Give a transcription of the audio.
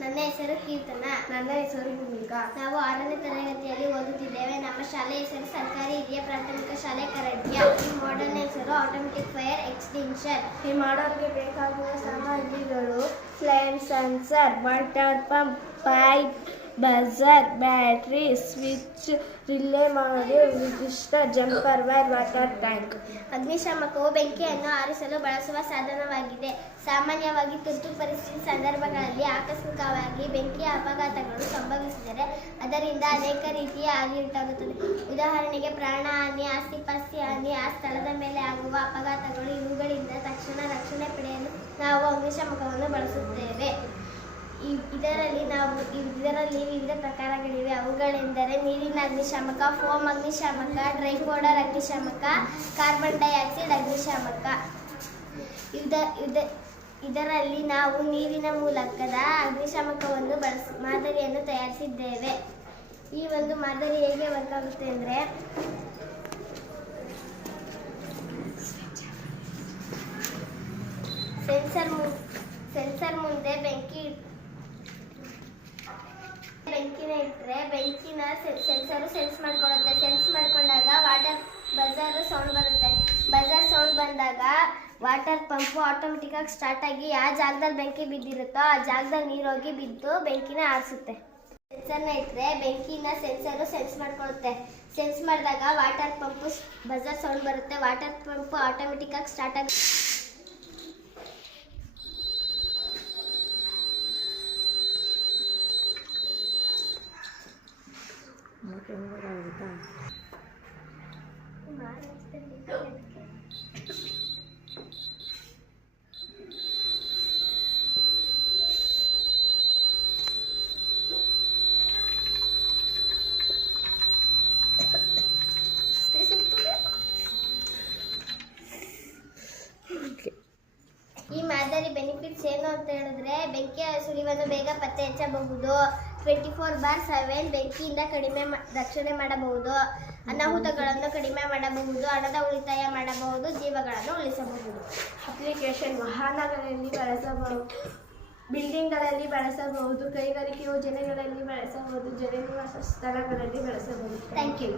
ನನ್ನ ಹೆಸರು ಕೀರ್ತನ. ನನ್ನ ಹೆಸರು ಭೂಮಿಕಾ. ನಾವು 6ನೇ ತರಗತಿಯಲ್ಲಿ ಓದುತ್ತಿದ್ದೇವೆ. ನಮ್ಮ ಶಾಲೆ ಹೆಸರು ಸರ್ಕಾರಿ ಹಿರಿಯ ಪ್ರಾಥಮಿಕ ಶಾಲೆ ಕರಡ್ಯ. ಈ ಮಾಡೆಲ್ ಹೆಸರು ಆಟೋಮೆಟಿಕ್ ಫೈರ್ ಎಕ್ಸ್ಟಿಂಕ್ಷನ್. ಈ ಮಾಡಲ್ಗೆ ಬೇಕಾಗುವ ಸಾಮಗ್ರಿಗಳು flame sensor, water pump, pipe, buzzer, battery, switch, relay module, resistor, jumper wire, water tank. ಅಗ್ನಿಶಾಮಕವು ಬೆಂಕಿಯನ್ನು ಆರಿಸಲು ಬಳಸುವ ಸಾಧನವಾಗಿದೆ. ಸಾಮಾನ್ಯವಾಗಿ ತುರ್ತು ಪರಿಸ್ಥಿತಿ ಸಂದರ್ಭಗಳಲ್ಲಿ ಆಕಸ್ಮಿಕವಾಗಿ ಬೆಂಕಿಯ ಅಪಘಾತಗಳು ಸಂಭವಿಸಿದರೆ ಅದರಿಂದ ಅನೇಕ ರೀತಿಯ ಹಾನಿ ಉಂಟಾಗುತ್ತದೆ. ಉದಾಹರಣೆಗೆ ಪ್ರಾಣಹಾನಿ, ಆಸ್ತಿಪಾಸ್ತಿ ಹಾನಿ, ಆ ಸ್ಥಳದ ಮೇಲೆ ಆಗುವ ಅಪಘಾತಗಳು. ಇವುಗಳಿಂದ ತಕ್ಷಣ ರಕ್ಷಣೆ ಪಡೆಯಲು ನಾವು ಅಗ್ನಿಶಾಮಕವನ್ನು ಬಳಸುತ್ತೇವೆ. ಇದರಲ್ಲಿ ವಿವಿಧ ಪ್ರಕಾರಗಳಿವೆ. ಅವುಗಳೆಂದರೆ ನೀರಿನ ಅಗ್ನಿಶಾಮಕ, ಫೋಮ್ ಅಗ್ನಿಶಾಮಕ, ಡ್ರೈ ಪೌಡರ್ ಅಗ್ನಿಶಾಮಕ, ಕಾರ್ಬನ್ ಡೈಆಕ್ಸೈಡ್ ಅಗ್ನಿಶಾಮಕ. ಇದರಲ್ಲಿ ನಾವು ನೀರಿನ ಮೂಲಕದ ಅಗ್ನಿಶಾಮಕವನ್ನು ಮಾದರಿಯನ್ನು ತಯಾರಿಸಿದ್ದೇವೆ. ಈ ಒಂದು ಮಾದರಿ ಹೇಗೆ ವರ್ಕ್ ಆಗುತ್ತೆ ಅಂದರೆ, ಸೆನ್ಸರ್ ಮುಂದೆ ಬೆಂಕಿನ ಇಟ್ಟರೆ ಬೆಂಕಿನ ಸೆನ್ಸರು ಸೆನ್ಸ್ ಮಾಡ್ಕೊಳ್ಳುತ್ತೆ. ಸೆನ್ಸ್ ಮಾಡ್ಕೊಂಡಾಗ ಬಜರ್ ಸೌಂಡ್ ಬರುತ್ತೆ. ಬಜರ್ ಸೌಂಡ್ ಬಂದಾಗ ವಾಟರ್ ಪಂಪು ಆಟೋಮೆಟಿಕ್ ಆಗಿ ಸ್ಟಾರ್ಟ್ ಆಗಿ ಯಾವ ಜಾಗದಲ್ಲಿ ಬೆಂಕಿ ಬಿದ್ದಿರುತ್ತೋ ಆ ಜಾಗದಲ್ಲಿ ನೀರೋಗಿ ಬಿದ್ದು ಬೆಂಕಿನ ಆರಿಸುತ್ತೆ. ಸೆನ್ಸರ್ನ ಇಟ್ಟರೆ ಬೆಂಕಿನ ಸೆನ್ಸರು ಸೆನ್ಸ್ ಮಾಡ್ಕೊಳ್ಳುತ್ತೆ. ಸೆನ್ಸ್ ಮಾಡಿದಾಗ ವಾಟರ್ ಪಂಪು ಬಜರ್ ಸೌಂಡ್ ಬರುತ್ತೆ. ವಾಟರ್ ಪಂಪು ಆಟೋಮೆಟಿಕ್ ಆಗಿ ಸ್ಟಾರ್ಟ್ ಆಗಿ ಈ ಮಾದರಿ ಬೆನಿಫಿಟ್ಸ್ ಏನು ಅಂತ ಹೇಳಿದ್ರೆ, ಬೆಂಕಿಯ ಸುಳಿವನ್ನು ಬೇಗ ಪತ್ತೆ ಹಚ್ಚಬಹುದು, 24/7 ಬೆಂಕಿಯಿಂದ ರಕ್ಷಣೆ ಮಾಡಬಹುದು, ಅನಾಹುತಗಳನ್ನು ಕಡಿಮೆ ಮಾಡಬಹುದು, ಹಣದ ಉಳಿತಾಯ ಮಾಡಬಹುದು, ಜೀವಗಳನ್ನು ಉಳಿಸಬಹುದು. ಅಪ್ಲಿಕೇಶನ್ ವಾಹನಗಳಲ್ಲಿ ಬಳಸಬಹುದು, ಬಿಲ್ಡಿಂಗ್ಗಳಲ್ಲಿ ಬಳಸಬಹುದು, ಕೈಗಾರಿಕೆ ಯೋಜನೆಗಳಲ್ಲಿ ಬಳಸಬಹುದು, ಜನನಿವಾಸ ಸ್ಥಳಗಳಲ್ಲಿ ಬಳಸಬಹುದು. Thank you.